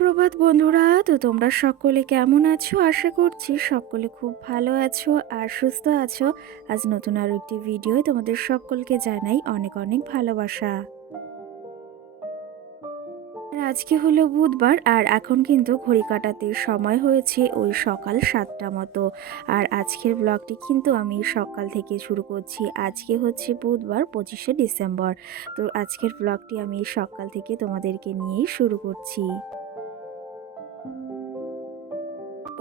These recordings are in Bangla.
সুপ্রভাত বন্ধুরা। তো তোমরা সকলে কেমন আছো? আশা করছি সকলে খুব ভালো আছো আর সুস্থ আছো। আজ নতুন আরো একটি ভিডিও তোমাদের সকলকে জানাই অনেক অনেক ভালোবাসা। আর আজকে হলো বুধবার আর এখন কিন্তু ঘড়ি কাটাতে সময় হয়েছে ওই সকাল 7টা মতো। আর আজকের ব্লগটি কিন্তু আমি সকাল থেকে শুরু করছি। আজকে হচ্ছে বুধবার 25শে ডিসেম্বর। তো আজকের ব্লগটি আমি সকাল থেকে তোমাদেরকে নিয়েই শুরু করছি।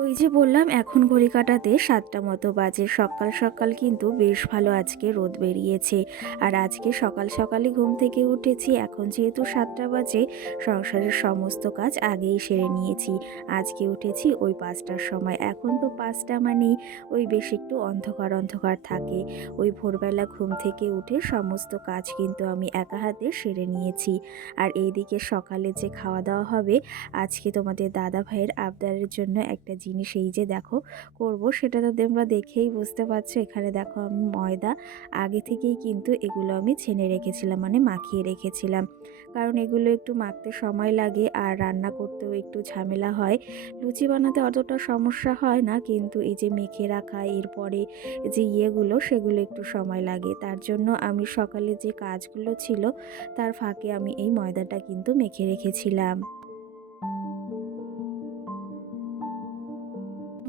ওই যে বললাম এখন ঘড়ি কাটাতে 7টা মতো বাজে। সকাল সকাল কিন্তু বেশ ভালো আজকে রোদ বেরিয়েছে। আর আজকে সকাল সকালই ঘুম থেকে উঠেছি। এখন যেহেতু 7টা বাজে, সংসারের সমস্ত কাজ আগেই সেরে নিয়েছি। আজকে উঠেছি ওই 5টার সময়। এখন তো 5টা মানেই ওই বেশ একটু অন্ধকার অন্ধকার থাকে। ওই ভোরবেলা ঘুম থেকে উঠে সমস্ত কাজ কিন্তু আমি একা হাতে সেরে নিয়েছি। আর এইদিকে সকালে যে খাওয়া দাওয়া হবে, আজকে তোমাদের দাদা ভাইয়ের আবদারের জন্য একটা জিনিস এই যে দেখো করব, সেটা তো তোমরা দেখেই বুঝতে পারছো। এখানে দেখো আমি ময়দা আগে থেকেই কিন্তু এগুলো আমি ছেনে রেখেছিলাম, মানে মাখিয়ে রেখেছিলাম, কারণ এগুলো একটু মাখতে সময় লাগে আর রান্না করতেও একটু ঝামেলা হয়। লুচি বানাতে অতটা সমস্যা হয় না, কিন্তু এই যে মেখে রাখা এরপরে যে ইয়েগুলো সেগুলো একটু সময় লাগে। তার জন্য আমি সকালে যে কাজগুলো ছিল তার ফাঁকে আমি এই ময়দাটা কিন্তু মেখে রেখেছিলাম।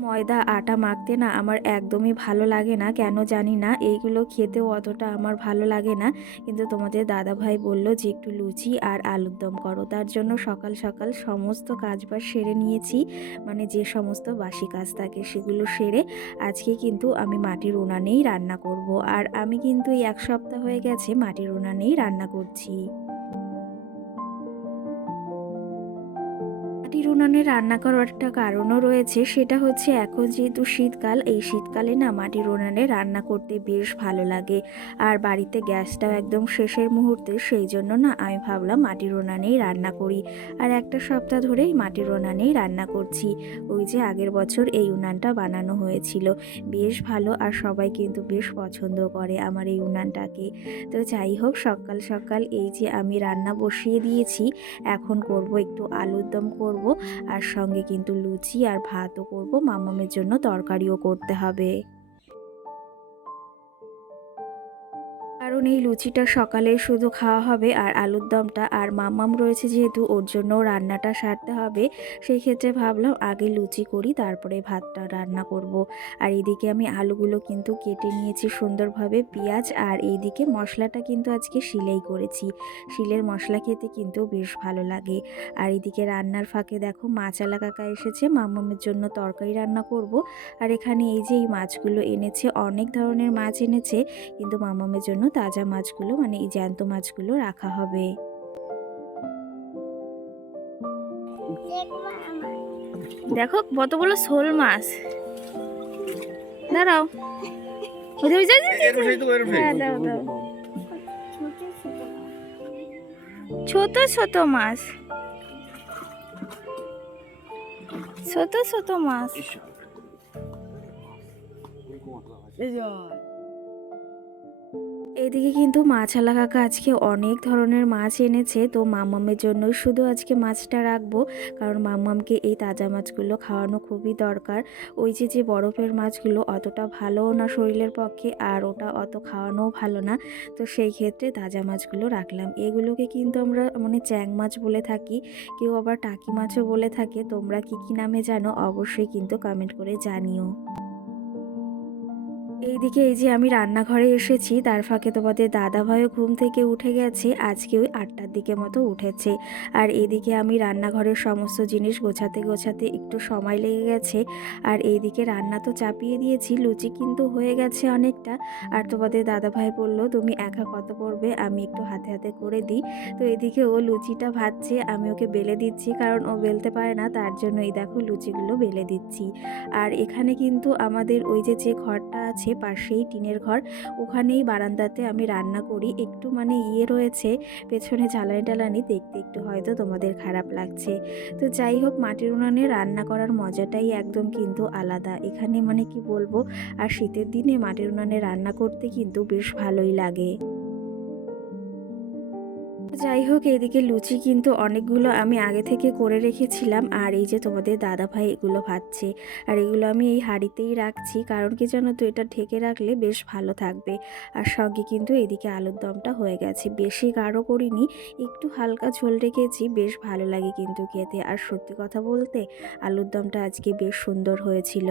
ময়দা আটা মাখতে না আমার একদমই ভালো লাগে না, কেন জানি না। এইগুলো খেতেও অতটা আমার ভালো লাগে না, কিন্তু তোমাদের দাদাভাই বলল যে একটু লুচি আর আলুর দম করো। তার জন্য সকাল সকাল সমস্ত কাজবাজ সেরে নিয়েছি, মানে যে সমস্ত বাসি কাজ থাকে সেগুলো সেরে আজকে কিন্তু আমি মাটির উনানেই রান্না করব। আর আমি কিন্তু এই 1 সপ্তাহ হয়ে গেছে মাটির উনানেই রান্না করছি। মাটির উনানে রান্না করার একটা কারণও রয়েছে, সেটা হচ্ছে এখন যেহেতু শীতকাল, এই শীতকালে না মাটির উনানে রান্না করতে বেশ ভালো লাগে। আর বাড়িতে গ্যাসটাও একদম শেষের মুহূর্তে, সেই জন্য না আমি ভাবলাম মাটির উনানেই রান্না করি। আর 1 সপ্তাহ ধরেই মাটির উনানেই রান্না করছি। ওই যে আগের বছর এই উনানটা বানানো হয়েছিল, বেশ ভালো, আর সবাই কিন্তু বেশ পছন্দ করে আমার এই উনানটাকে। তো যাই হোক, সকাল সকাল এই যে আমি রান্না বসিয়ে দিয়েছি। এখন করব একটু আলুর দম করব, আর সঙ্গে কিন্তু লুচি আর ভাতও করব, মামামের জন্য তরকারিও করতে হবে। কারণ এই লুচিটা সকালে শুধু খাওয়া হবে আর আলুর দমটা, আর মাম্মাম রয়েছে যেহেতু ওর জন্য রান্নাটা সারতে হবে, সেই ক্ষেত্রে ভাবলাম আগে লুচি করি তারপরে ভাতটা রান্না করব। আর এইদিকে আমি আলুগুলো কিন্তু কেটে নিয়েছি সুন্দরভাবে, পেঁয়াজ, আর এইদিকে মশলাটা কিন্তু আজকে শিলেই করেছি। শিলের মশলা খেতে কিন্তু বেশ ভালো লাগে। আর এইদিকে রান্নার ফাঁকে দেখো মাছালা কাকা এসেছে, মাম্মামের জন্য তরকারি রান্না করব। আর এখানে এই যে এই মাছগুলো এনেছে, অনেক ধরনের মাছ এনেছে, কিন্তু মামামের জন্য তাজা মাছগুলো, মানে এই জ্যান্ত মাছগুলো রাখা হবে। দেখো কতগুলো শোল মাছ। দাঁড়াও, হ্যাঁ দাও দাও। ছোট ছোট মাছ, ছোট ছোট মাছ। এদিকে কিন্তু মাছালা কাকা আজকে অনেক ধরনের মাছ এনেছে, তো মাম্মামের জন্যই শুধু আজকে মাছটা রাখবো, কারণ মাম্মামকে এই তাজা মাছগুলো খাওয়ানো খুবই দরকার। ওই যে যে বরফের মাছগুলো অতটা ভালোও না শরীরের পক্ষে, আর ওটা অত খাওয়ানোও ভালো না। তো সেই ক্ষেত্রে তাজা মাছগুলো রাখলাম। এগুলোকে কিন্তু আমরা মানে চ্যাং মাছ বলে থাকি, কেউ আবার টাকি মাছও বলে থাকে। তোমরা কি কি নামে জানো অবশ্যই কিন্তু কমেন্ট করে জানিও। এইদিকে এই যে আমি রান্নাঘরে এসেছি, তার ফাঁকে তোমাদের দাদাভাইও ঘুম থেকে উঠে গেছে। আজকে ওই 8টার দিকে মতো উঠেছে। আর এদিকে আমি রান্নাঘরের সমস্ত জিনিস গোছাতে গোছাতে একটু সময় লেগে গেছে। আর এইদিকে রান্না তো চাপিয়ে দিয়েছি, লুচি কিন্তু হয়ে গেছে অনেকটা। আর তোমাদের দাদাভাই বললো তুমি একা কত করবে, আমি একটু হাতে হাতে করে দিই। তো এদিকে ও লুচিটা ভাজছে, আমি ওকে বেলে দিচ্ছি, কারণ ও বেলতে পারে না, তার জন্য এই দেখো লুচিগুলো বেলে দিচ্ছি। আর এখানে কিন্তু আমাদের ওই যে যে ঘরটা আছে পাশেই টিনের ঘর, ওখানেই বারান্দাতে আমি রান্না করি। একটু মানে ইয়ে রয়েছে পেছনে জ্বালানি টালানি, দেখতে একটু হয়তো তোমাদের খারাপ লাগছে। তো যাই হোক, মাটির উনানে রান্না করার মজাটাই একদম কিন্তু আলাদা। এখানে মানে কি বলবো, আর শীতের দিনে মাটির উনানে রান্না করতে কিন্তু বেশ ভালোই লাগে। যাই হোক, এদিকে লুচি কিন্তু অনেকগুলো আমি আগে থেকে করে রেখেছিলাম, আর এই যে তোমাদের দাদাভাই এগুলো ভাজছে। আর এগুলো আমি এই হাঁড়িতেই রাখছি, কারণ কি জানো তো, এটা ঢেকে রাখলে বেশ ভালো থাকবে। আর সঙ্গে কিন্তু এদিকে আলুর দমটা হয়ে গেছে, বেশি গাঢ় করিনি, একটু হালকা ঝোল রেখেছি, বেশ ভালো লাগে কিন্তু খেতে। আর সত্যি কথা বলতে আলুর দমটা আজকে বেশ সুন্দর হয়েছিল।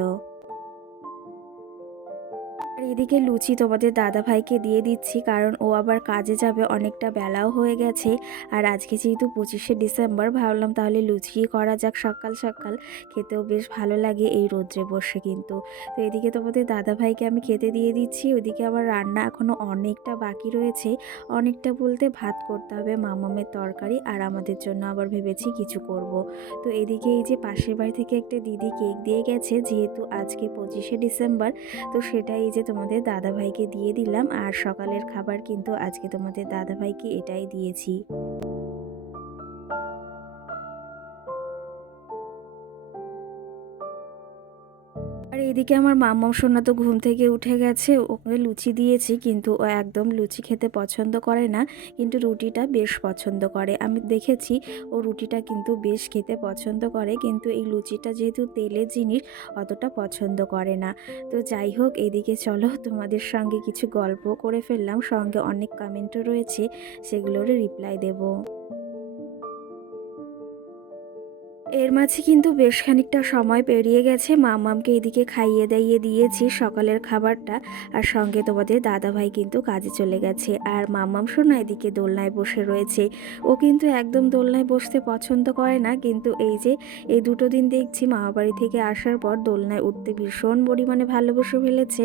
আর এদিকে লুচি তোমাদের দাদাভাইকে দিয়ে দিচ্ছি, কারণ ও আবার কাজে যাবে, অনেকটা বেলাও হয়ে গেছে। আর আজকে যেহেতু 25শে ডিসেম্বর, ভাবলাম তাহলে লুচিই করা যাক সকাল সকাল, খেতেও বেশ ভালো লাগে এই রোদ্রে বসে কিন্তু। তো এদিকে তোমাদের দাদাভাইকে আমি খেতে দিয়ে দিচ্ছি, ওইদিকে আমার রান্না এখনও অনেকটা বাকি রয়েছে। অনেকটা বলতে ভাত করতে হবে, মামামের তরকারি, আর আমাদের জন্য আবার ভেবেছি কিছু করব। তো এদিকে এই যে পাশের বাড়ি থেকে একটা দিদি কেক দিয়ে গেছে, যেহেতু আজকে 25শে ডিসেম্বর, তো সেটাই এই যে তোমাদের দাদাভাইকে দিয়ে দিলাম। আর সকালের খাবার কিন্তু আজকে তোমাদের দাদাভাইকে এটাই দিয়েছি। আর এদিকে আমার মাম্মাম সোনা তো ঘুম থেকে উঠে গেছে, ওকে লুচি দিয়েছি, কিন্তু ও একদম লুচি খেতে পছন্দ করে না, কিন্তু রুটিটা বেশ পছন্দ করে। আমি দেখেছি ও রুটিটা কিন্তু বেশ খেতে পছন্দ করে, কিন্তু এই লুচিটা যেহেতু তেলের জিনিস, অতটা পছন্দ করে না। তো যাই হোক, এদিকে চলো তোমাদের সঙ্গে কিছু গল্প করে ফেললাম, সঙ্গে অনেক কমেন্টও রয়েছে, সেগুলোর রিপ্লাই দেবো। এর মাঝে কিন্তু বেশ খানিকটা সময় পেরিয়ে গেছে, মামামকে এদিকে খাইয়ে দাইয়ে দিয়েছি সকালের খাবারটা, আর সঙ্গে তোমাদের দাদাভাই কিন্তু কাজে চলে গেছে। আর মামাম শোনা এদিকে দোলনায় বসে রয়েছে। ও কিন্তু একদম দোলনায় বসতে পছন্দ করে না, কিন্তু এই যে এই দুটো দিন দেখছি মামাবাড়ি থেকে আসার পর দোলনায় উঠতে ভীষণ পরিমাণে ভালোবেসে ফেলেছে।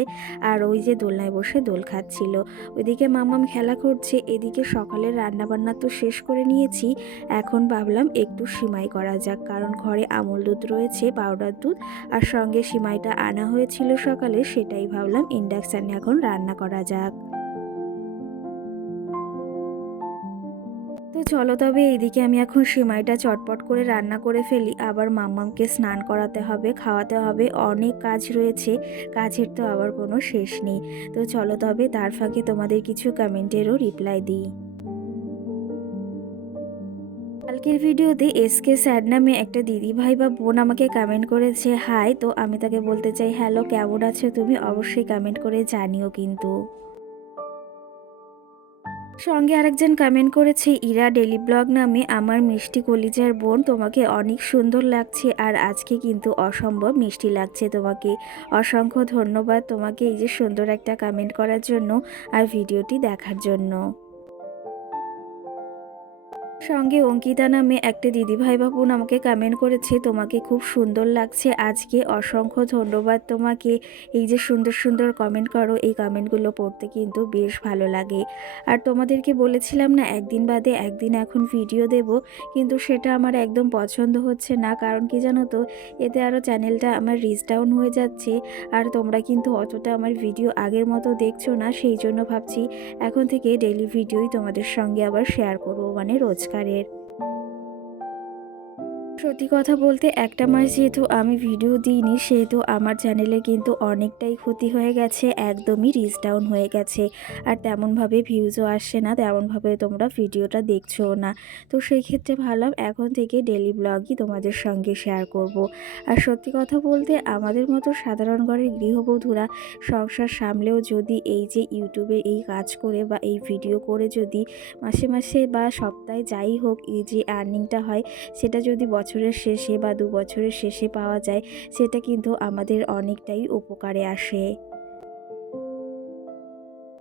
আর ওই যে দোলনায় বসে দোল খাচ্ছিল, ওইদিকে মামাম খেলা করছে, এদিকে সকালের রান্নাবান্না তো শেষ করে নিয়েছি। এখন ভাবলাম একটু সিমাই করা যাক, কারণ ঘরে আমুল দুধ রয়েছে, পাউডার দুধ, আর সঙ্গে সিমাইটা আনা হয়েছিল সকালে, সেটাই ভাবলাম ইন্ডাকশানে এখন রান্না করা যাক। তো চলো তবে এইদিকে আমি এখন সিমাইটা চটপট করে রান্না করে ফেলি, আবার মাম্মামকে স্নান করাতে হবে, খাওয়াতে হবে, অনেক কাজ রয়েছে, কাজের তো আবার কোনো শেষ নেই। তো চলো তবে তার ফাঁকে তোমাদের কিছু কমেন্টেরও রিপ্লাই দিই। কালকের ভিডিওতে এসকে স্যাড নামে একটা দিদি ভাই বা বোন আমাকে কমেন্ট করেছে হাই, তো আমি তাকে বলতে চাই হ্যালো, কেমন আছো তুমি, অবশ্যই কমেন্ট করে জানিও কিন্তু। সঙ্গে আরেকজন কমেন্ট করেছে ইরা ডেলি ব্লগ নামে, আমার মিষ্টি কলিজার বোন, তোমাকে অনেক সুন্দর লাগছে, আর আজকে কিন্তু অসম্ভব মিষ্টি লাগছে তোমাকে। অসংখ্য ধন্যবাদ তোমাকে এই যে সুন্দর একটা কমেন্ট করার জন্য আর ভিডিওটি দেখার জন্য। সঙ্গে অঙ্কিতা নামে একটা দিদিভাই বা বোন আমাকে কমেন্ট করেছে তোমাকে খুব সুন্দর লাগছে আজকে, অসংখ্য ধন্যবাদ তোমাকে। এই যে সুন্দর সুন্দর কমেন্ট করো, এই কমেন্টগুলো পড়তে কিন্তু বেশ ভালো লাগে। আর তোমাদেরকে বলেছিলাম না একদিন বাদে একদিন এখন ভিডিও দেব, কিন্তু সেটা আমার একদম পছন্দ হচ্ছে না, কারণ কি জানো তো, এতে আরও চ্যানেলটা আমার রিচ ডাউন হয়ে যাচ্ছে, আর তোমরা কিন্তু অতটা আমার ভিডিও আগের মতো দেখছো না, সেই জন্য ভাবছি এখন থেকে ডেইলি ভিডিওই তোমাদের সঙ্গে আবার শেয়ার করবো, মানে রোজকারের। সত্যি কথা বলতে একটা মাস যেহেতু আমি ভিডিও দিইনি, সেহেতু আমার চ্যানেলে কিন্তু অনেকটাই ক্ষতি হয়ে গেছে, একদমই রিচ ডাউন হয়ে গেছে, আর তেমনভাবে ভিউজও আসছে না, তেমনভাবে তোমরা ভিডিওটা দেখছোও না। তো সেই ক্ষেত্রে ভাবলাম এখন থেকে ডেলি ব্লগই তোমাদের সঙ্গে শেয়ার করব। আর সত্যি কথা বলতে আমাদের মতো সাধারণ ঘরের গৃহবধূরা সংসার সামলেও যদি এই যে ইউটিউবে এই কাজ করে বা এই ভিডিও করে যদি মাসে মাসে বা সপ্তাহে যাই হোক এই যে আর্নিংটা হয়, সেটা যদি বছরের শেষে বা 2 বছরের শেষে পাওয়া যায়, সেটা কিন্তু আমাদের অনেকটাই উপকারে আসে।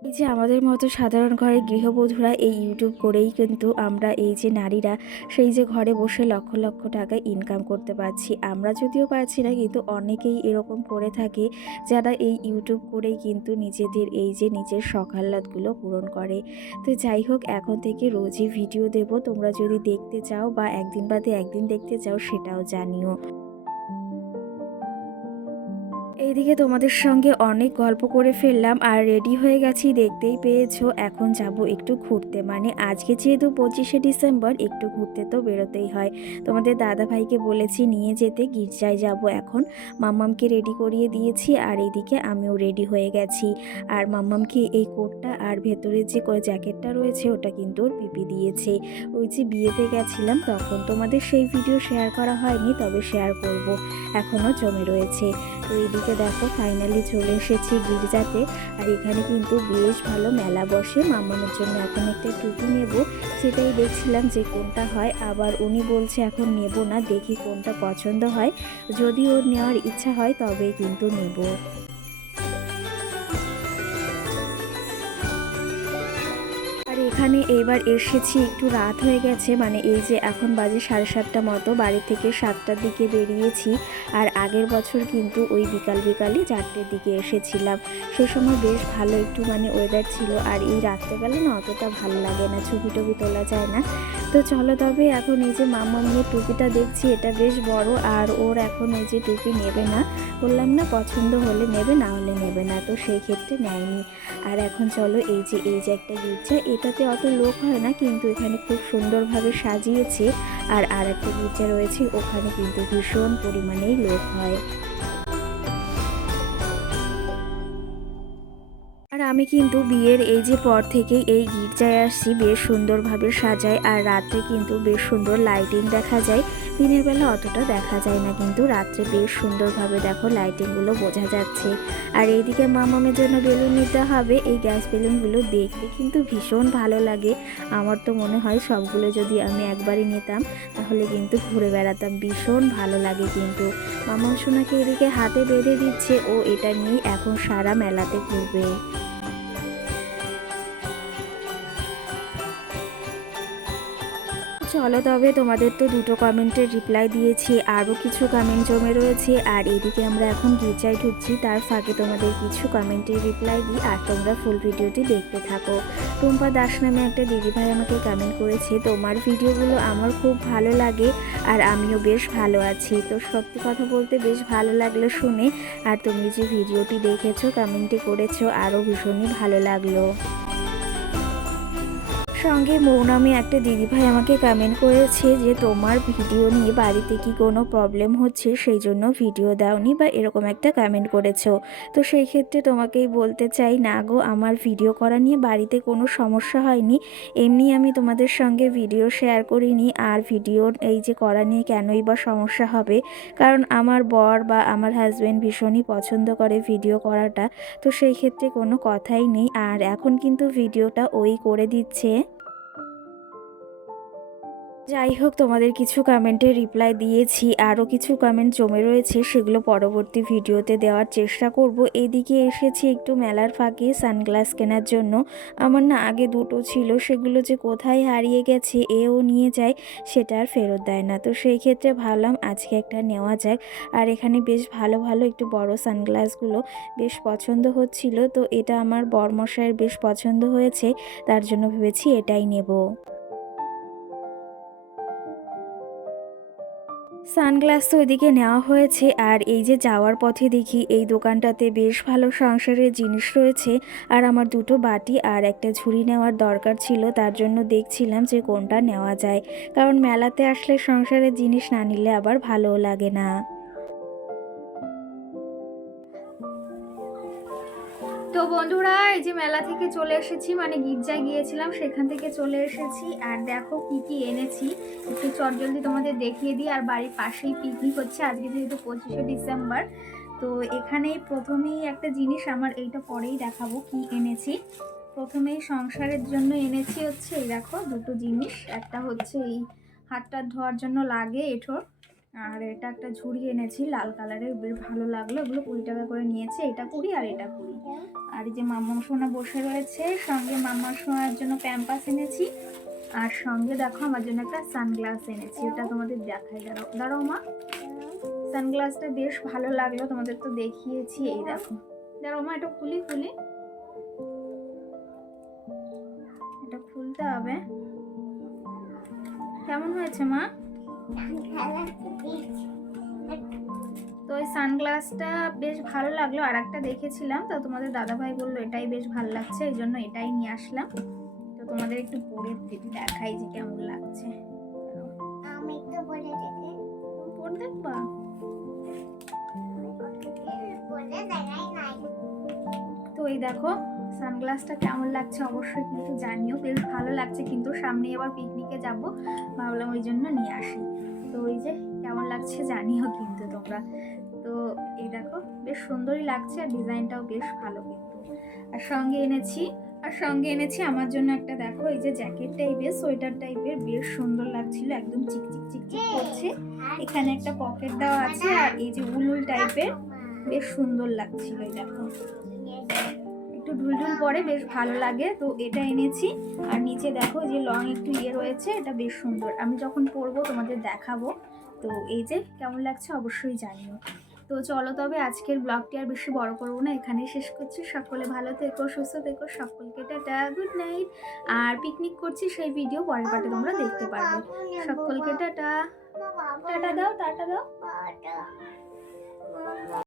এই যে আমাদের মতো সাধারণ ঘরের গৃহবধূরা এই ইউটিউব করেই কিন্তু আমরা এই যে নারীরা সেই যে ঘরে বসে লক্ষ লক্ষ টাকা ইনকাম করতে পারছি। আমরা যদিও পারছি না, কিন্তু অনেকেই এরকম করে থাকে, যারা এই ইউটিউব করেই কিন্তু নিজেদের এই যে নিজের শখ আহ্লাদগুলো পূরণ করে। তো যাই হোক, এখন থেকে রোজই ভিডিও দেব, তোমরা যদি দেখতে চাও বা একদিন বাদে একদিন দেখতে চাও সেটাও জানিও। এই এদিকে তোমাদের সঙ্গে অনেক গল্প করে ফেললাম আর রেডি হয়ে গেছি, দেখতেই পেয়েছো। এখন যাব একটু ঘুরতে, মানে আজকে যেহেতু 25শে ডিসেম্বর, একটু ঘুরতে তো বেরোতেই হয়। তোমাদের দাদা ভাইকে বলেছি নিয়ে যেতে, গির্জায় যাব এখন। মাম্মামকে রেডি করিয়ে দিয়েছি আর এদিকে আমিও রেডি হয়ে গেছি। আর মাম্মামকে এই কোটটা আর ভেতরে যে জ্যাকেটটা রয়েছে ওটা কিন্তু ওর পিপি দিয়েছে। ওই যে বিয়েতে গেছিলাম তখন, তোমাদের সেই ভিডিও শেয়ার করা হয়নি, তবে শেয়ার করব, এখনও জমে রয়েছে। তো এইদিকে দেখো ফাইনালি চলে এসেছি গির্জাতে। আর এখানে কিন্তু বেশ ভালো মেলা বসে। মামামের জন্য এখন একটা টুপি নেব, সেটাই দেখছিলাম যে কোনটা হয়। আবার উনি বলছে এখন নেব না, দেখি কোনটা পছন্দ হয়, যদি ওর নেওয়ার ইচ্ছা হয় তবেই কিন্তু নেব। আর এখানে এইবার এসেছি একটু রাত হয়ে গেছে, মানে এই যে এখন বাজে 7:30 মতো। বাড়ি থেকে 7টার দিকে বেরিয়েছি। আর আগের বছর কিন্তু ওই বিকালই 4টের দিকে এসেছিলাম। সে সময় বেশ ভালো একটু মানে ওয়েদার ছিল। আর এই রাত্রেবেলা না অতটা ভালো লাগে না, ছবি টবি তোলা যায় না। তো চলো তবে এখন এই যে মামামের টুপিটা দেখছি, এটা বেশ বড়। আর ওর এখন এই যে টুপি নেবে না, বললাম না পছন্দ হলে নেবে, না হলে নেবে না, তো সেই ক্ষেত্রে নেয়নি। আর এখন চলো এই যে একটা গির্জা, এটাতে অত লোক হয় না, কিন্তু এখানে খুব সুন্দরভাবে সাজিয়েছে। আর একটা গির্জা রয়েছে, ওখানে কিন্তু ভীষণ পরিমাণেই লোক হয়। আর আমি কিন্তু বিয়ের এই যে পর থেকেই এই গির্জায় আসছি, বেশ সুন্দরভাবে সাজায়। আর রাত্রে কিন্তু বেশ সুন্দর লাইটিং দেখা যায়, দিনের বেলা অতটা দেখা যায় না, কিন্তু রাত্রে বেশ সুন্দরভাবে দেখো লাইটিংগুলো বোঝা যাচ্ছে। আর এইদিকে মামামের জন্য বেলুন নিতে হবে, এই গ্যাস বেলুনগুলো দেখতে কিন্তু ভীষণ ভালো লাগে। আমার তো মনে হয় সবগুলো যদি আমি একবারই নিতাম তাহলে কিন্তু ঘুরে বেড়াতাম, ভীষণ ভালো লাগে। কিন্তু মামাম সোনাকে এদিকে হাতে বেঁধে দিচ্ছে, ও এটা নিয়েই এখন সারা মেলাতে ঘুরবে। চলো তবে তোমাদের তো দুটো কমেন্টের রিপ্লাই দিয়েছি, আরও কিছু কমেন্ট জমে রয়েছে। আর এদিকে আমরা এখন গির্জায় ঢুকছি, তার ফাঁকে তোমাদের কিছু কমেন্টের রিপ্লাই দিই, আর তোমরা ফুল ভিডিওটি দেখতে থাকো। টুম্পা দাস নামে একটা দিদিভাই আমাকে কমেন্ট করেছে, তোমার ভিডিওগুলো আমার খুব ভালো লাগে আর আমিও বেশ ভালো আছি। তো সত্যি কথা বলতে বেশ ভালো লাগলো শুনে। আর তুমি যে ভিডিওটি দেখেছো, কমেন্টে করেছো, আরও ভীষণই ভালো লাগলো। সঙ্গে মৌনামে একটা দিদিভাই আমাকে কমেন্ট করেছে যে তোমার ভিডিও নিয়ে বাড়িতে কি কোনো প্রবলেম হচ্ছে, সেই জন্য ভিডিও দাওনি, বা এরকম একটা কমেন্ট করেছো। তো সেই ক্ষেত্রে তোমাকেই বলতে চাই, না গো, আমার ভিডিও করা নিয়ে বাড়িতে কোনো সমস্যা হয়নি। এমনি আমি তোমাদের সঙ্গে ভিডিও শেয়ার করিনি, আর ভিডিও এই যে করা নিয়ে কেনই বা সমস্যা হবে, কারণ আমার বর বা আমার হাজব্যান্ড ভীষণই পছন্দ করে ভিডিও করাটা। তো সেই ক্ষেত্রে কোনো কথাই নেই। আর এখন কিন্তু ভিডিওটা ওই করে দিচ্ছে। যাই হোক, তোমাদের কিছু কমেন্টে রিপ্লাই দিয়েছি, আরও কিছু কমেন্ট জমে রয়েছে, সেগুলো পরবর্তী ভিডিওতে দেওয়ার চেষ্টা করব। এদিকে এসেছি একটু মেলার ফাঁকে সানগ্লাস কেনার জন্য। আমার না আগে দুটো ছিল, সেগুলো যে কোথায় হারিয়ে গেছে, এও নিয়ে যায়, সেটা আর ফেরত দেয় না। তো সেই ক্ষেত্রে ভাবলাম আজকে একটা নেওয়া যাক। আর এখানে বেশ ভালো ভালো একটু বড় সানগ্লাসগুলো বেশ পছন্দ হচ্ছিল, তো এটা আমার বরমশাইয়ের বেশ পছন্দ হয়েছে, তার জন্য ভেবেছি এটাই নেব। সানগ্লাস তো এদিকে নেওয়া হয়েছে। আর এই যে যাওয়ার পথে দেখি এই দোকানটাতে বেশ ভালো সংসারের জিনিস রয়েছে। আর আমার দুটো বাটি আর একটা ঝুড়ি নেওয়ার দরকার ছিল, তার জন্য দেখছিলাম যে কোনটা নেওয়া যায়, কারণ মেলাতে আসলে সংসারের জিনিস না নিলে আবার ভালোও লাগে না। তো বন্ধুরা, এই যে মেলা থেকে চলে এসেছি, মানে গির্জায় গিয়েছিলাম সেখান থেকে চলে এসেছি। আর দেখো কি কি এনেছি, একটু চটজলদি তোমাদের দেখিয়ে দিই। আর বাড়ির পাশেই পিকনিক হচ্ছে আজকে, যেহেতু 25শে ডিসেম্বর। তো এখানেই প্রথমেই একটা জিনিস, আমার এইটা পরেই দেখাবো কি এনেছি। প্রথমেই সংসারের জন্য এনেছি হচ্ছে এই দেখো দুটো জিনিস, একটা হচ্ছে এই হাতটা ধোয়ার জন্য লাগে এঁঠোর, আর এটা একটা ঝুড়ি এনেছি লাল কালারের, বেশ ভালো লাগলো। এগুলো 20 টাকা করে নিয়েছে, এটা 20 আর এটা 20। আর এই যে মাম্মা সোনা বসে রয়েছে, সঙ্গে মাম্মা সোনার জন্য প্যাম্পাস এনেছি। আর সঙ্গে দেখো আমার জন্য একটা সানগ্লাস এনেছি, এটা তোমাদের দেখাই। দাঁড়াও দাঁড়াও মা, সানগ্লাসটা বেশ ভালো লাগলো, তোমাদের তো দেখিয়েছি। এই দেখো, দাঁড়াও মা, এটা খুলি, এটা খুলতে হবে। কেমন হয়েছে মা? তো এই সানগ্লাসটা বেশ ভালো লাগলো, আর একটা দেখেছিলাম তো তোমাদের দাদাভাই বললো এটাই বেশ ভালো লাগছে, এই জন্য এটাই নিয়ে আসলাম। তো তোমাদের একটু পরে দেখাই যে কেমন লাগছে। আমি তো বলে দেখে পরে দেখবা? বলে দেখাই নাই। তো এই দেখো সানগ্লাসটা কেমন লাগছে অবশ্যই কিন্তু জানিও, বেশ ভালো লাগছে। কিন্তু সামনে আবার পিকনিকে যাব, ভাবলাম ওই জন্য নিয়ে আসি। তো ওই যে কেমন লাগছে জানিও কিন্তু তোমরা। তো এই দেখো বেশ সুন্দরই লাগছে, আর ডিজাইনটাও বেশ ভালো কিন্তু। আর সঙ্গে এনেছি আমার জন্য একটা, দেখো এই যে জ্যাকেট টাইপের, সোয়েটার টাইপের, বেশ সুন্দর লাগছিল, একদম চিকচিক চিকচিক করছে। এখানে একটা পকেট দেওয়া আছে, আর এই যে উল টাইপের, বেশ সুন্দর লাগছিল। এই দেখো একটু ঢুলঢুল পরে বেশ ভালো লাগে, তো এটা এনেছি। আর নিচে দেখো যে লং একটু রয়েছে, এটা বেশ সুন্দর, আমি যখন পরবো তোমাদের দেখাবো। তো এই যে কেমন লাগছে অবশ্যই জানিও। তো চলো তবে আজকের ব্লগটি আর বেশি বড় করবো না, এখানেই শেষ করছি। সকলে ভালো থেকো, সুস্থ থেকো, সকলকে টাটা, গুড নাইট। আর পিকনিক করছি সেই ভিডিও পরের পার্টে তোমরা দেখতে পারবে। সকলকে টাটা। টাটা দাও, টাটা দাও।